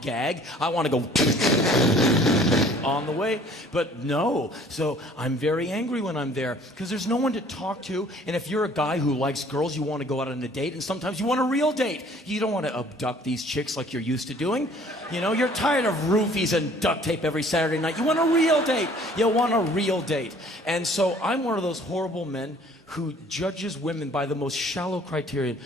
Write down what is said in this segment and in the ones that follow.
gag. I want to go on the way, but no. So I'm very angry when I'm there because there's no one to talk to. And if you're a guy who likes girls, you want to go out on a date, and sometimes you want a real date. You don't want to abduct these chicks like you're used to doing. You know, you're tired of roofies and duct tape every Saturday night. You want a real date. You want a real date. And so I'm one of those horrible men who judges women by the most shallow criterion.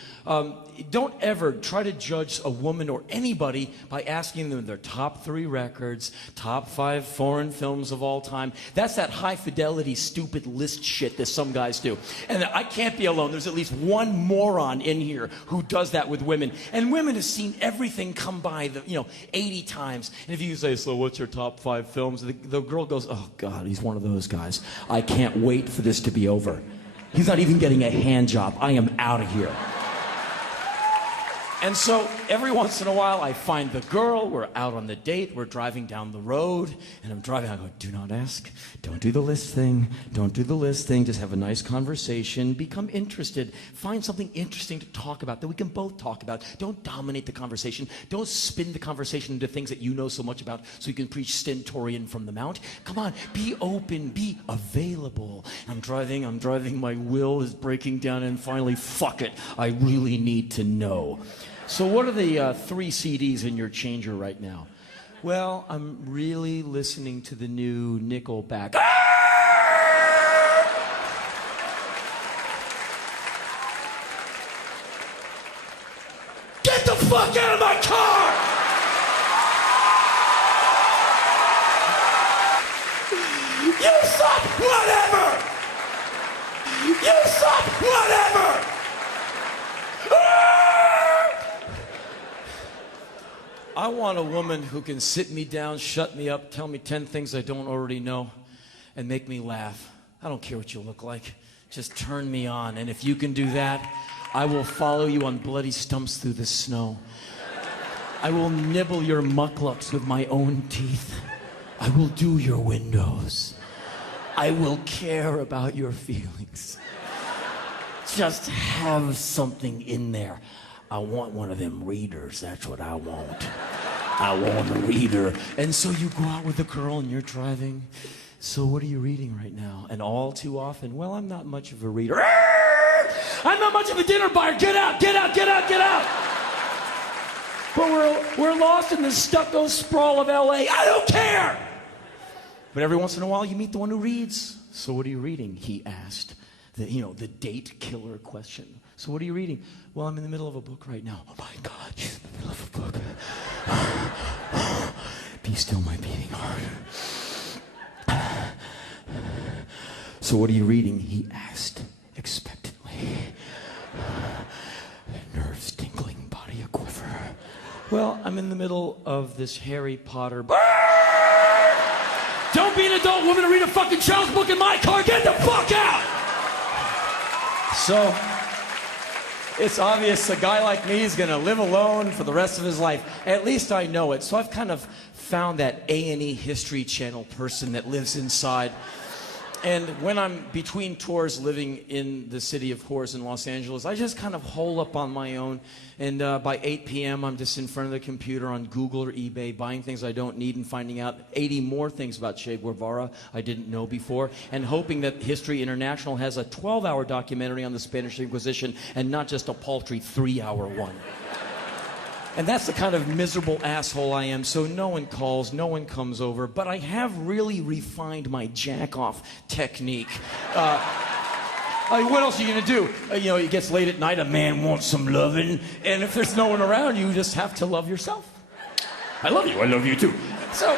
Don't ever try to judge a woman or anybody by asking them their top 3 records, top 5 foreign films of all time. That's that high fidelity, stupid list shit that some guys do. And I can't be alone. There's at least one moron in here who does that with women. And women have seen everything come by, 80 times. And if you say, so what's your top 5 films? The girl goes, oh God, he's one of those guys. I can't wait for this to be over. He's not even getting a hand job. I am out of here. And so every once in a while, I find the girl. We're out on the date. We're driving down the road. And I'm driving. I go, do not ask. Don't do the list thing. Don't do the list thing. Just have a nice conversation. Become interested. Find something interesting to talk about that we can both talk about. Don't dominate the conversation. Don't spin the conversation into things that you know so much about so you can preach stentorian from the mount. Come on. Be open. Be available. I'm driving. My will is breaking down. And finally, fuck it. I really need to know. So what are the 3 CDs in your changer right now? Well, I'm really listening to the new Nickelback. Get the fuck out of my car! You suck! Whatever! You suck! Whatever! I want a woman who can sit me down, shut me up, tell me 10 things I don't already know, and make me laugh. I don't care what you look like. Just turn me on. And if you can do that, I will follow you on bloody stumps through the snow. I will nibble your mucklucks with my own teeth. I will do your windows. I will care about your feelings. Just have something in there. I want one of them readers. That's what I want. I want a reader. And so you go out with a girl and you're driving. So what are you reading right now? And all too often, well, I'm not much of a reader. I'm not much of a dinner buyer. Get out, get out, get out, get out. But we're lost in the stucco sprawl of LA. I don't care. But every once in a while, you meet the one who reads. So what are you reading? He asked. The date killer question. So what are you reading? Well, I'm in the middle of a book right now. Oh my God, she's in the middle of a book. Be still my beating heart. So what are you reading? He asked expectantly. Nerves tingling, body a quiver. Well, I'm in the middle of this Harry Potter book. Don't be an adult woman and read a fucking child's book in my car. Get the fuck out! So, it's obvious a guy like me is going to live alone for the rest of his life. At least I know it. So I've kind of found that A&E History Channel person that lives inside. And when I'm between tours living in the city of horrors in Los Angeles, I just kind of hole up on my own. And by 8 p.m., I'm just in front of the computer on Google or eBay, buying things I don't need and finding out 80 more things about Che Guevara I didn't know before, and hoping that History International has a 12-hour documentary on the Spanish Inquisition and not just a paltry 3-hour one. And that's the kind of miserable asshole I am, so no one calls, no one comes over, but I have really refined my jack-off technique. What else are you gonna do? It gets late at night, a man wants some loving, and if there's no one around, you just have to love yourself. I love you too. So...